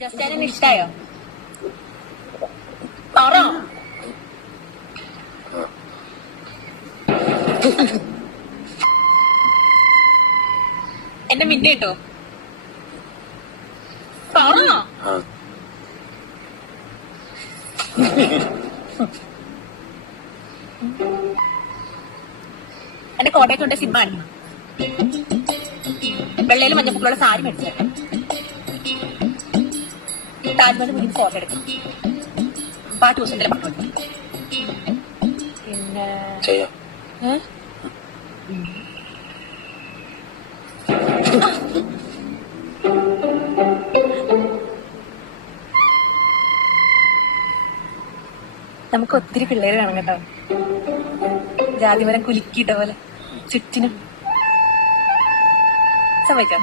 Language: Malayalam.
ജസ്റ്റാനെ ഇഷ്ടായോ പറ എന്റെ മിന്നെ കേട്ടോ പറ എന്റെ കോട്ടയത്തുണ്ട് സിബാണ് വെള്ളയിലും മഞ്ഞപ്പൂക്കളുടെ സാരി മേടിച്ചേ താജ്മഹൽ മുന്നിൽ ഫോട്ടോ എടുക്കും. പാട്ട് ദിവസം പറഞ്ഞു പിന്നെ ചെയ്യാം? ഏ? നമുക്ക് ഒത്തിരി പിള്ളേര് കാണും കേട്ടോ. ജാതിമരം കുലുക്കിയിട്ട പോലെ ചുറ്റിനും. സമ്മതിക്കാം